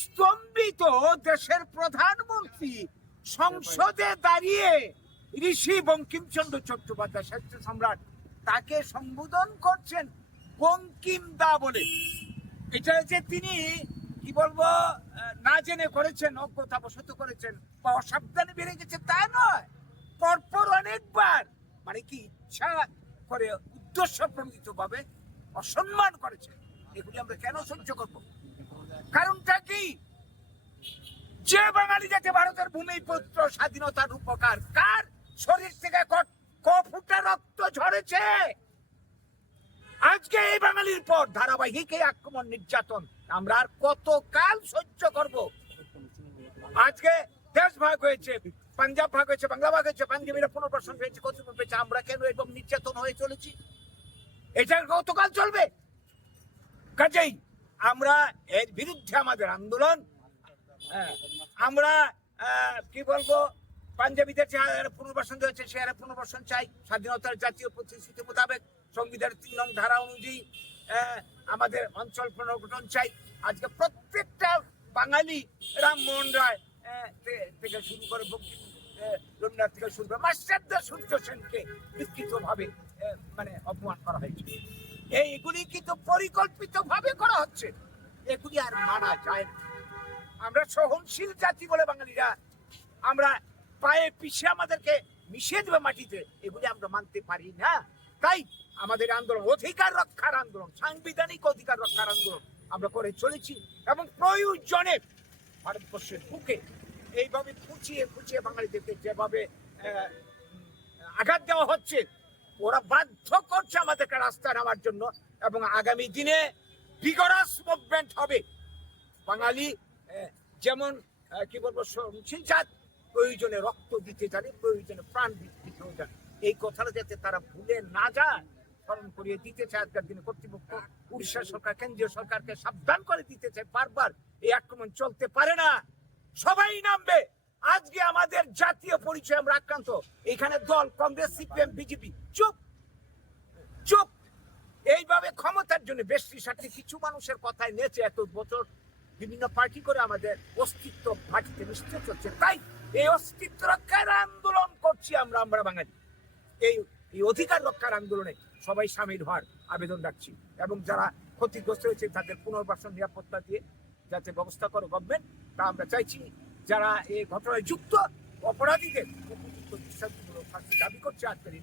স্তম্ভিত দেশের প্রধানমন্ত্রী সংসদে দাঁড়িয়ে ঋষি বঙ্কিমচন্দ্র চট্টোপাধ্যায় সাহিত্য সম্রাট তাকে সম্বোধন করছেন বঙ্কিম দা বলে। এটা যে তিনি, কি বলব না জেনে করেছেন, অজ্ঞতাবশত করেছেন, বা অসাবধানে বেড়ে গেছে তা নয়। পরপর অনেকবার মানে কি ইচ্ছা করে উদ্দেশ্য প্রণোদিত ভাবে অসম্মান করেছেন। এগুলি আমরা কেন সহ্য করব? কারণটা কি? যে বাঙালি যাতে ভারতের ভূমিপুত্র, স্বাধীনতার উপকার কার শরীর থেকে ক- ফুটা রক্ত ঝরেছে? আজকে এই বাঙালির পর ধারাবাহিক এই আক্রমণ, নির্যাতন, আমরা আর কত কাল সহ্য করব? আজকে দেশ ভাগ হয়েছে, পাঞ্জাব ভাগ হয়েছে, বাংলা ভাগ হয়েছে, পাঞ্জাবিরা পুনর্বাসন হয়েছে কতটুকু পেয়েছে, আমরা কেন এবং নির্যাতন হয়ে চলেছি? এটা কতকাল চলবে? কাজেই আমরা এর বিরুদ্ধে আমাদের আন্দোলন হ্যাঁ, আমরা কি বলব পাঞ্জাবিদের যে পুনর্বাসন হয়েছে সে হারে পুনর্বাসন চাই স্বাধীনতার জাতীয় প্রতিশ্রুতি মোতাবেক সংবিধানের তিন নং ধারা অনুযায়ী আমাদের অঞ্চল পুনর্গঠন চাই। আজকে প্রত্যেকটা বাঙালি রামমোহন রায় থেকে শুরু করে বঙ্কিম রবীন্দ্রনাথ থেকে শুরু করে মাস্টারদার সূর্য সেনকে বিকৃত কিন্তু পরিকল্পিত ভাবে করা হচ্ছে, এগুলি আর মানা যায় না। আমরা সহনশীল জাতি বলে বাঙালিরা, আমরা পায়ে পিছিয়ে আমাদেরকে মিশিয়ে দেবে মাটিতে, এগুলি আমরা মানতে পারি না। তাই আমাদের আন্দোলন, অধিকার রক্ষার আন্দোলন, সাংবিধানিক অধিকার রক্ষার আন্দোলন আমরা করে চলেছি এবং প্রয়োজনে ভারতবর্ষের বুকে এইভাবে ফুচিয়ে ফুচিয়ে বাঙালিদেরকে যেভাবে আঘাত দেওয়া হচ্ছে, ওরা বাধ্য করছে আমাদেরকে রাস্তায় নামার জন্য এবং আগামী দিনে বিগরাস মুভমেন্ট হবে। বাঙালি যেমন কি বলব সহনশীল প্রয়োজনে রক্ত দিতে জানে, প্রয়োজনে প্রাণ দিতে জানে। এই কথাটা যাতে তারা ভুলে না যায়, স্মরণ করিয়ে দিতে চায় আজকের দিনে কর্তৃপক্ষ, উড়িষ্যা সরকার, কেন্দ্রীয় সরকারকে সাবধান করে দিতে চায়। বারবার এই আক্রমণ চলতে পারে না। সবাই নামবে। আজকে আমাদের জাতীয় পরিচয়, আমরা আক্রান্ত। এখানে দল, কংগ্রেস, সিপিএম, বিজেপি, চুপ। এইভাবে ক্ষমতার জন্য বেশি সাথে কিছু মানুষের কথায় নেচে এত বছর বিভিন্ন পার্টি করে আমাদের অস্তিত্ব মাটিতে মিশতে চলছে। তাই এই অস্তিত্ব রক্ষার আন্দোলন করছি আমরা আমরা বাঙালি। এই এই অধিকার রক্ষার আন্দোলনে সবাই সামিল হওয়ার আবেদন রাখছি এবং যারা ক্ষতিগ্রস্ত হয়েছে তাদের পুনর্বাসন, নিরাপত্তা দিয়ে যাতে ব্যবস্থা করে গভর্নমেন্ট তা আমরা চাইছি যারা এই ঘটনায় যুক্ত, অপরাধীদের উপযুক্ত দৃষ্টান্তমূলক দাবি করছে আজকের